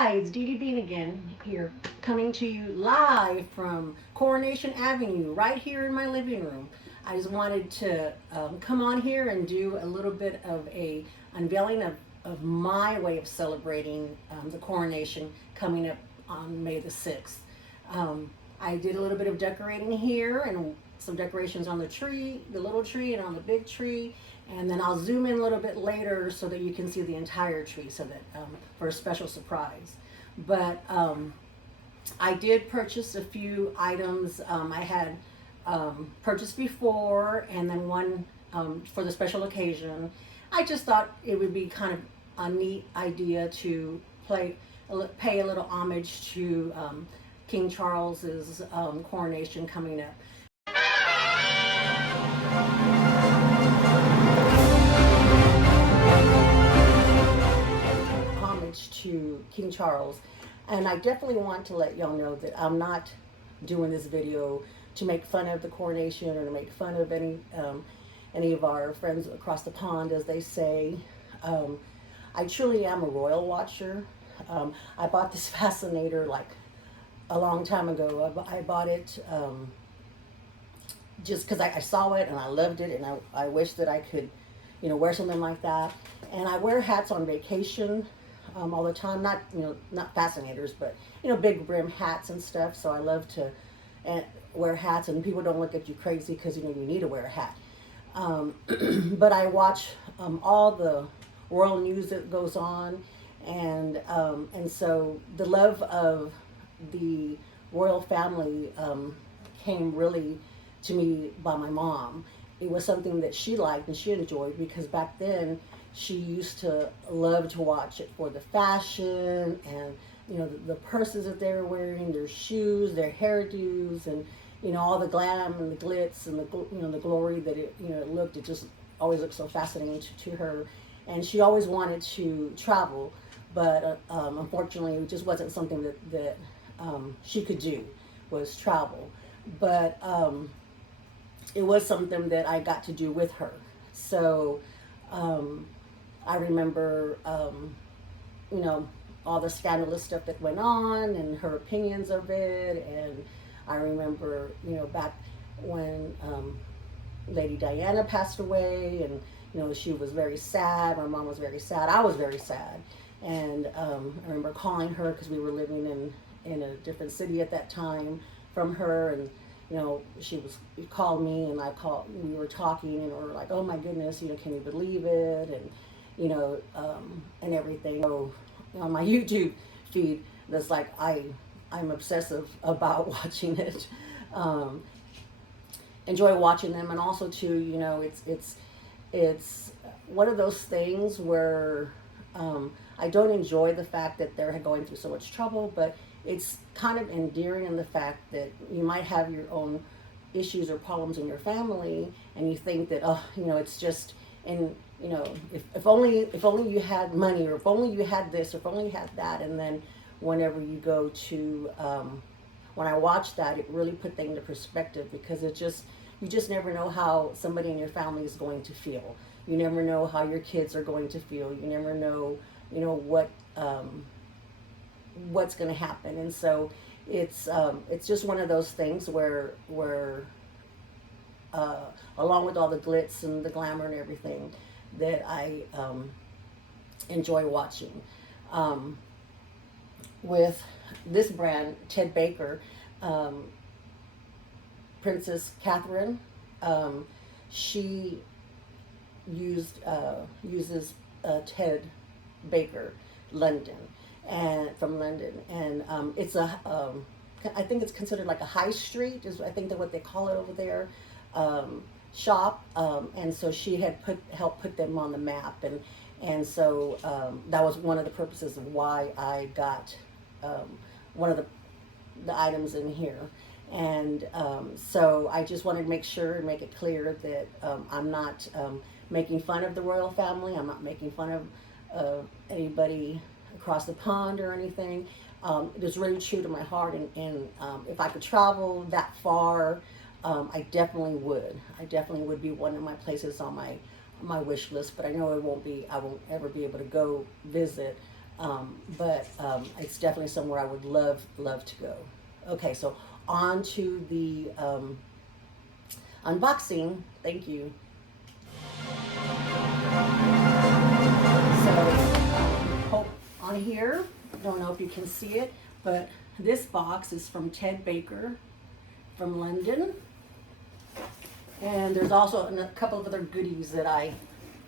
Hi, it's Dee Dee Bean again here, coming to you live from Coronation Avenue, right here in my living room. I just wanted to come on here and do a little bit of a unveiling of my way of celebrating the coronation coming up on May the 6th. I did a little bit of decorating here and some decorations on the tree, the little tree, and on the big tree. And then I'll zoom in a little bit later so that you can see the entire tree, so that for a special surprise. But I did purchase a few items I had purchased before, and then one for the special occasion. I just thought it would be kind of a neat idea to pay a little homage to King Charles's coronation coming up. Homage to King Charles, and I definitely want to let y'all know that I'm not doing this video to make fun of the coronation or to make fun of any of our friends across the pond, as they say. I truly am a royal watcher. I bought this fascinator like a long time ago. I bought it just because I saw it and I loved it, and I wish that I could, wear something like that. And I wear hats on vacation all the time. Not fascinators, but big brim hats and stuff. So I love to wear hats, and people don't look at you crazy because you need to wear a hat. But I watch all the royal news that goes on, and so the love of the royal family came really to me by my mom. It was something that she liked and she enjoyed, because back then she used to love to watch it for the fashion and the purses that they were wearing, their shoes, their hairdos, and all the glam and the glitz and the glory that it just always looked so fascinating to her. And she always wanted to travel, but unfortunately it just wasn't something that she could do, was travel. But it was something that I got to do with her. So I remember, all the scandalous stuff that went on and her opinions of it. And I remember, back when Lady Diana passed away, and she was very sad. My mom was very sad. I was very sad. And I remember calling her, because we were living in a different city at that time from her, and she called me, and we were talking, and we were like, oh my goodness, can you believe it? And and everything. So on my YouTube feed, that's like I'm obsessive about watching it. Enjoy watching them, and also too, it's one of those things where I don't enjoy the fact that they're going through so much trouble, but it's kind of endearing in the fact that you might have your own issues or problems in your family, and you think that it's just, and if only you had money, or if only you had this, or if only you had that. And then whenever you go to when I watched that, it really put things into perspective, because you just never know how somebody in your family is going to feel. You never know how your kids are going to feel. You never know what's going to happen. And so it's just one of those things where along with all the glitz and the glamour and everything, that I enjoy watching. With this brand, Ted Baker, Princess Catherine, she uses Ted Baker London, and from London, and it's I think it's considered like a high street, is I think that what they call it over there, shop, and so she had helped put them on the map, and so that was one of the purposes of why I got one of the items in here. And so I just wanted to make sure and make it clear that I'm not making fun of the royal family. I'm not making fun of anybody across the pond or anything. It is really true to my heart, and if I could travel that far, I definitely would. I definitely would be one of my places on my wish list, but I know I won't ever be able to go visit but it's definitely somewhere I would love to go. Okay, so on to the unboxing. Thank you. So hope on here, don't know if you can see it, but this box is from Ted Baker from London. And there's also a couple of other goodies that I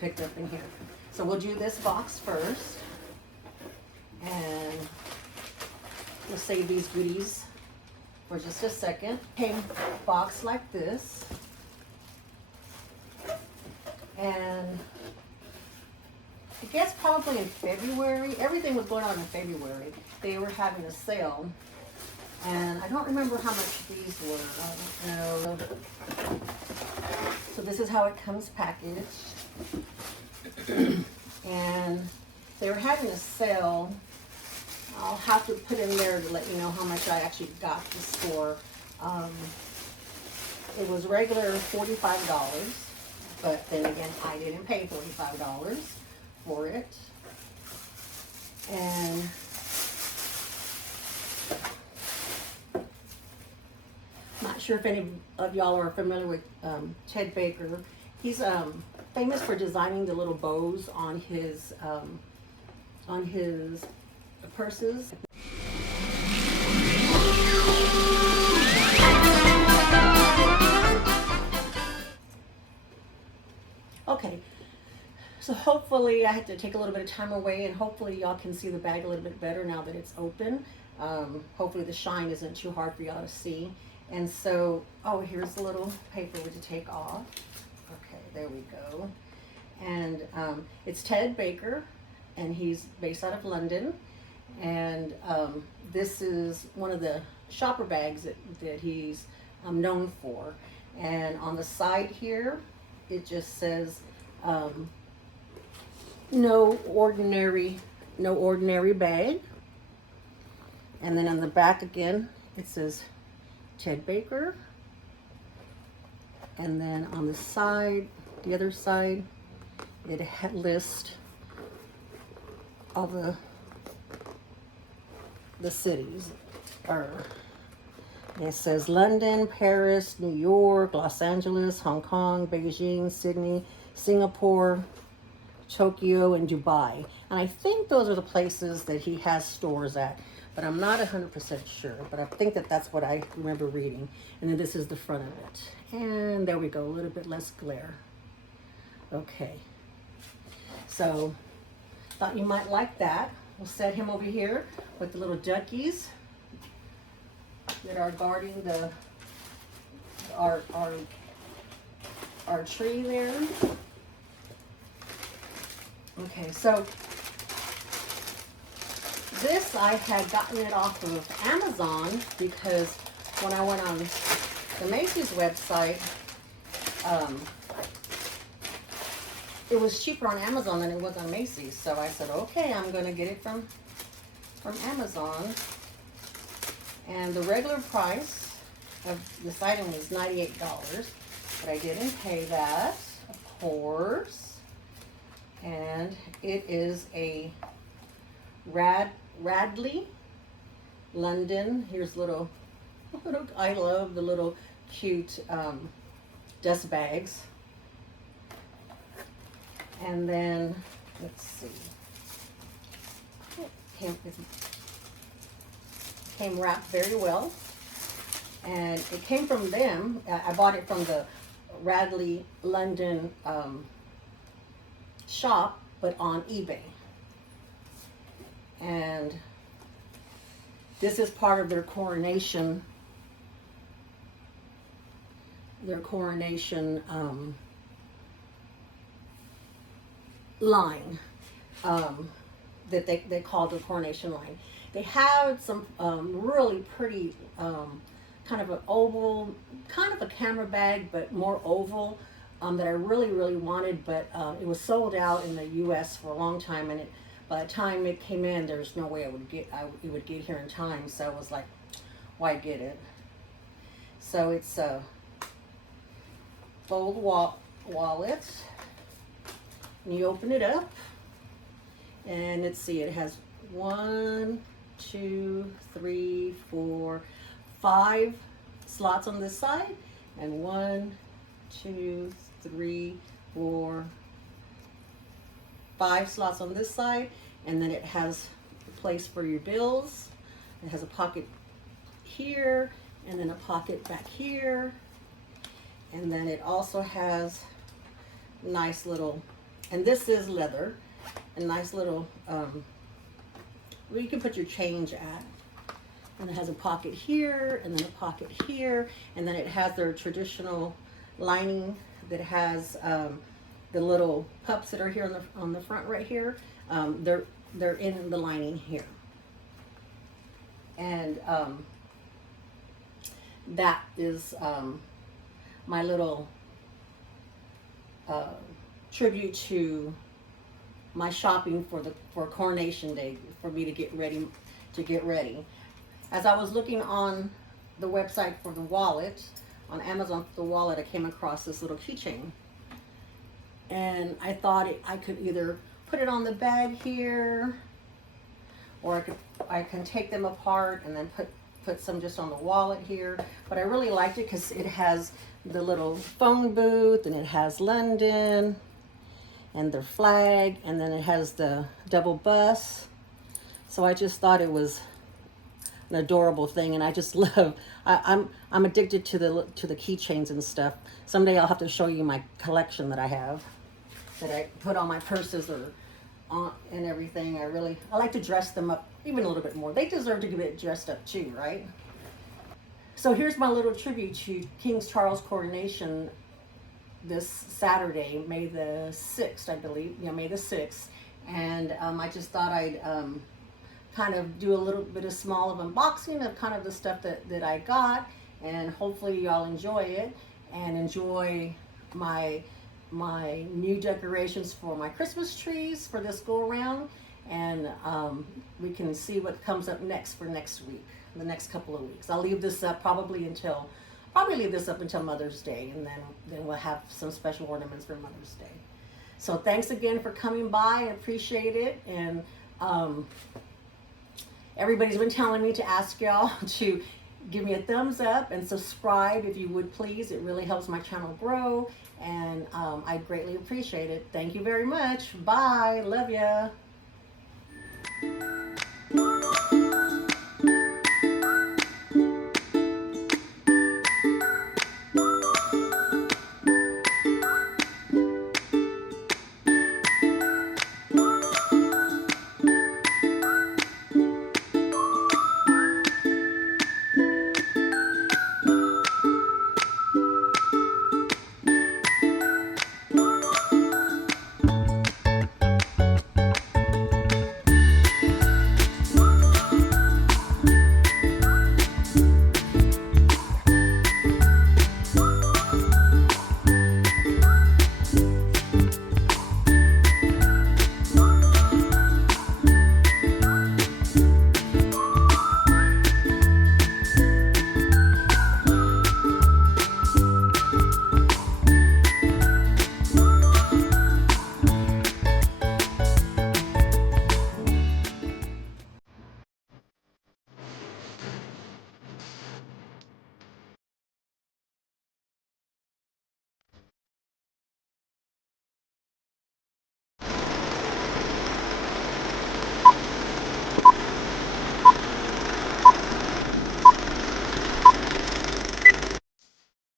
picked up in here. So we'll do this box first. And we'll save these goodies for just a second. Came box like this. And I guess probably in February, everything was going on in February. They were having a sale. And I don't remember how much these were. I don't know. So this is how it comes packaged. And they were having a sale. I'll have to put in there to let you know how much I actually got this for. It was regular $45, but then again, I didn't pay $45 for it. And not sure if any of y'all are familiar with Ted Baker. He's famous for designing the little bows on his purses. Okay, so hopefully I had to take a little bit of time away, and hopefully y'all can see the bag a little bit better now that it's open. Hopefully the shine isn't too hard for y'all to see. And so, oh, here's the little paper to take off. Okay, there we go. And it's Ted Baker, and he's based out of London. And this is one of the shopper bags that he's known for. And on the side here, it just says, no ordinary bag. And then on the back again, it says Ted Baker. And then on the side, the other side, it lists all the cities. It says London, Paris, New York, Los Angeles, Hong Kong, Beijing, Sydney, Singapore, Tokyo, and Dubai. And I think those are the places that he has stores at, but I'm not 100% sure. But I think that's what I remember reading. And then this is the front of it. And there we go, a little bit less glare. Okay. So, thought you might like that. We'll set him over here with the little duckies that are guarding our tree there. Okay, so this I had gotten it off of Amazon because when I went on the Macy's website, it was cheaper on Amazon than it was on Macy's. So I said, okay, I'm gonna get it from Amazon. And the regular price of this item was $98, but I didn't pay that, of course. And it is a Radley London. Here's little, I love the little cute dust bags. And then, let's see, it came wrapped very well. And it came from them. I bought it from the Radley London shop, but on eBay. And this is part of their Coronation line that they call the Coronation line. They have some really pretty kind of an oval, kind of a camera bag, but more oval that I really wanted, but it was sold out in the U.S. for a long time, and by the time it came in, there's no way it would get here in time. So I was like, why get it? So it's a fold wallet. And you open it up, and let's see, it has 1, 2, 3, 4, 5 slots on this side, and 1, 2, 3, 4, 5 slots on this side, and then it has a place for your bills. It has a pocket here, and then a pocket back here, and then it also has nice little, and this is leather, a nice little where you can put your change at. And it has a pocket here, and then a pocket here, and then it has their traditional lining that has the little pups that are here on the front right here. They're in the lining here, and that is my little tribute to my shopping for Coronation Day, for me to get ready. As I was looking on the website for the wallet, on Amazon for the wallet, I came across this little keychain, and I thought I could either put it on the bag here, or I can take them apart and then put some just on the wallet here. But I really liked it because it has the little phone booth, and it has London and their flag, and then it has the double bus. So I just thought it was an adorable thing, and I just love. I'm addicted to the keychains and stuff. Someday I'll have to show you my collection that I have, that I put on my purses or on and everything. I like to dress them up even a little bit more. They deserve to get dressed up too, right? So here's my little tribute to King Charles' coronation this Saturday, May the 6th, I believe. Yeah, May the 6th. And I just thought I'd kind of do a little bit of small of unboxing of kind of the stuff that I got, and hopefully y'all enjoy it and enjoy my new decorations for my Christmas trees for this go around, and we can see what comes up next for next week, the next couple of weeks. I'll leave this up probably until Mother's Day, and then we'll have some special ornaments for Mother's Day. So thanks again for coming by. I appreciate it. And everybody's been telling me to ask y'all to give me a thumbs up and subscribe if you would please. It really helps my channel grow, and I greatly appreciate it. Thank you very much. Bye. Love ya.